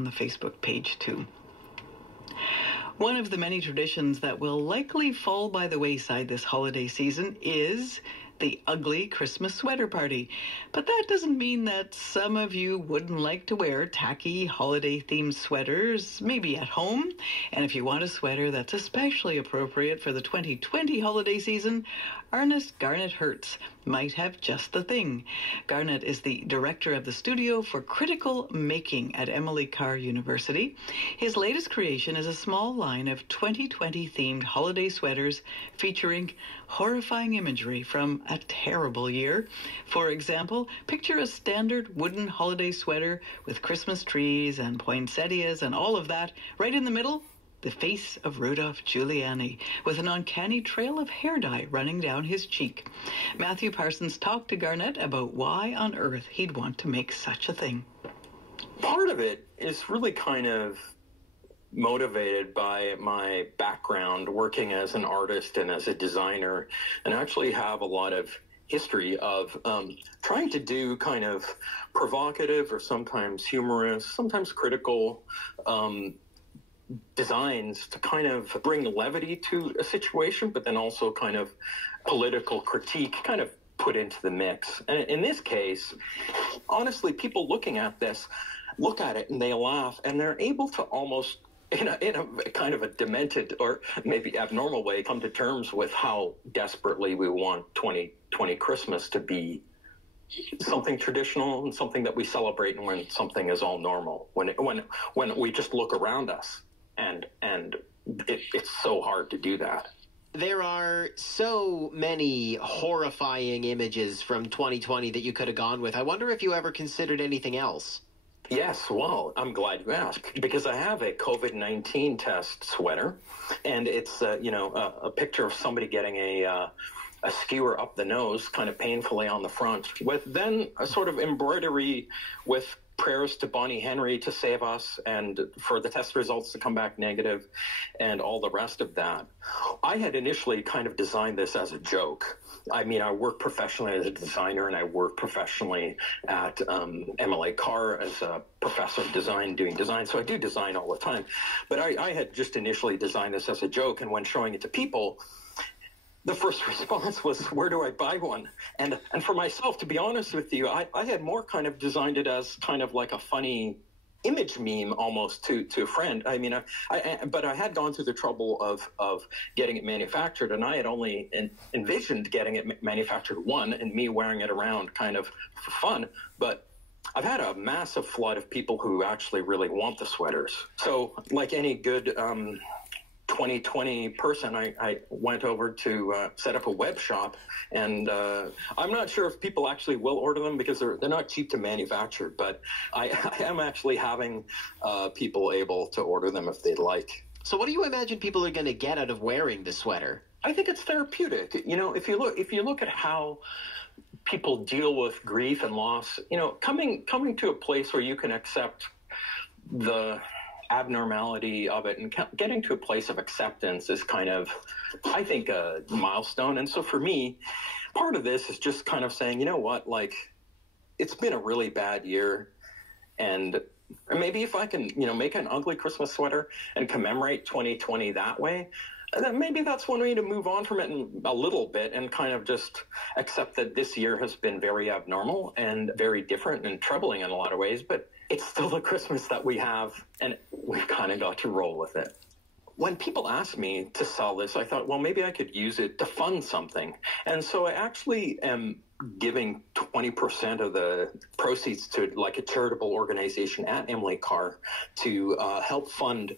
on the Facebook page too. One of the many traditions that will likely fall by the wayside this holiday season is the ugly Christmas sweater party. But that doesn't mean that some of you wouldn't like to wear tacky holiday-themed sweaters, maybe at home. And if you want a sweater that's especially appropriate for the 2020 holiday season, artist Garnet Hertz might have just the thing. Garnet is the director of the Studio for Critical Making at Emily Carr University. His latest creation is a small line of 2020-themed holiday sweaters featuring horrifying imagery from a terrible year. For example, picture a standard wooden holiday sweater with Christmas trees and poinsettias and all of that. Right in the middle, the face of Rudolph Giuliani, with an uncanny trail of hair dye running down his cheek. Matthew Parsons talked to Garnet about why on earth he'd want to make such a thing. Part of it is really kind of motivated by my background working as an artist and as a designer, and actually have a lot of history of trying to do kind of provocative or sometimes humorous, sometimes critical designs to kind of bring levity to a situation, but then also kind of political critique kind of put into the mix. And in this case, honestly, people looking at this look at it and they laugh, and they're able to almost in a kind of a demented or maybe abnormal way come to terms with how desperately we want 2020 Christmas to be something traditional and something that we celebrate, and when something is all normal, when we just look around us, and it's so hard to do that. There are so many horrifying images from 2020 that you could have gone with. I wonder if you ever considered anything else. Yes, well, I'm glad you asked, because I have a COVID-19 test sweater, and it's a picture of somebody getting a skewer up the nose, kind of painfully on the front, with then a sort of embroidery with prayers to Bonnie Henry to save us and for the test results to come back negative and all the rest of that. I had initially kind of designed this as a joke. I mean, I work professionally as a designer, and I work professionally at MLA Carr as a professor of design, doing design. So I do design all the time. But I had just initially designed this as a joke, and when showing it to people, the first response was, where do I buy one? And for myself, to be honest with you, I had more kind of designed it as kind of like a funny image meme almost to a friend. I mean, but I had gone through the trouble of getting it manufactured, and I had only envisioned getting it manufactured and me wearing it around kind of for fun. But I've had a massive flood of people who actually really want the sweaters. So like any good 2020 person, I went over to set up a web shop, and I'm not sure if people actually will order them because they're not cheap to manufacture, but I am actually having people able to order them if they'd like. So what do you imagine people are going to get out of wearing the sweater? I think it's therapeutic. You know, if you look at how people deal with grief and loss, you know, coming to a place where you can accept the abnormality of it and getting to a place of acceptance is kind of, I think, a milestone. And so for me, part of this is just kind of saying, you know what, like, it's been a really bad year, and maybe if I can, you know, make an ugly Christmas sweater and commemorate 2020 that way, then maybe that's one way to move on from it a little bit and kind of just accept that this year has been very abnormal and very different and troubling in a lot of ways, but it's still the Christmas that we have, and we've kind of got to roll with it. When people asked me to sell this, I thought, well, maybe I could use it to fund something. And so I actually am giving 20% of the proceeds to like a charitable organization at Emily Carr to help fund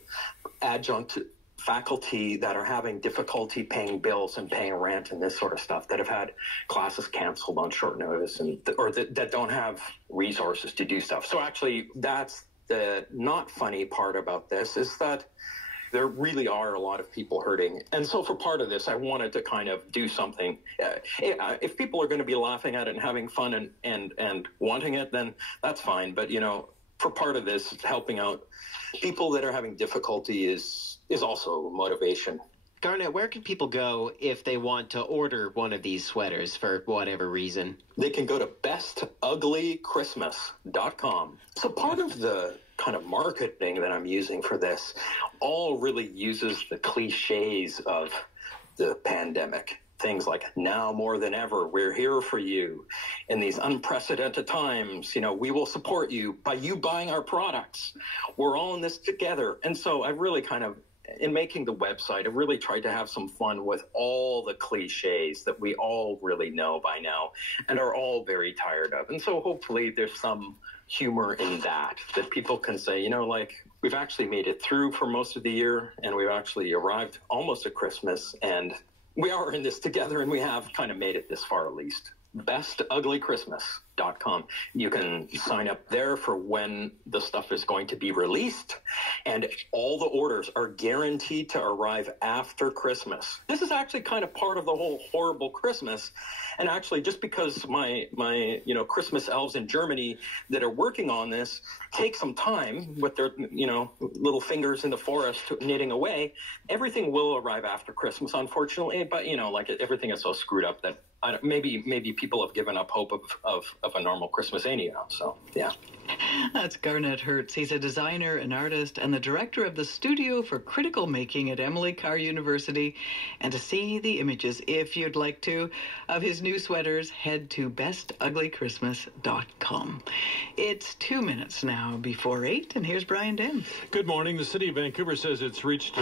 adjunct faculty that are having difficulty paying bills and paying rent and this sort of stuff, that have had classes canceled on short notice, and or that don't have resources to do stuff. So actually, that's the not funny part about this, is that there really are a lot of people hurting. And so for part of this, I wanted to kind of do something. If people are going to be laughing at it and having fun and wanting it, then that's fine. But, you know, for part of this, helping out people that are having difficulty is also motivation. Garnet, where can people go if they want to order one of these sweaters for whatever reason? They can go to bestuglychristmas.com. So part of the kind of marketing that I'm using for this all really uses the cliches of the pandemic. Things like, now more than ever, we're here for you. In these unprecedented times, we will support you by you buying our products. We're all in this together. And so I really kind of, in making the website, I really tried to have some fun with all the cliches that we all really know by now and are all very tired of. And so hopefully there's some humor in that people can say, we've actually made it through for most of the year, and we've actually arrived almost at Christmas, and we are in this together, and we have kind of made it this far at least. bestuglychristmas.com. You can sign up there for when the stuff is going to be released, and all the orders are guaranteed to arrive after Christmas. This is actually kind of part of the whole horrible Christmas, and actually just because my Christmas elves in Germany that are working on this take some time with their little fingers in the forest knitting away, everything will arrive after Christmas, unfortunately. But everything is so screwed up that maybe people have given up hope of a normal Christmas anyhow. So, yeah. That's Garnet Hertz. He's a designer, an artist, and the director of the Studio for Critical Making at Emily Carr University. And to see the images, if you'd like to, of his new sweaters, head to bestuglychristmas.com. It's 2 minutes now before 8, and here's Brian Dent. Good morning. The city of Vancouver says it's reached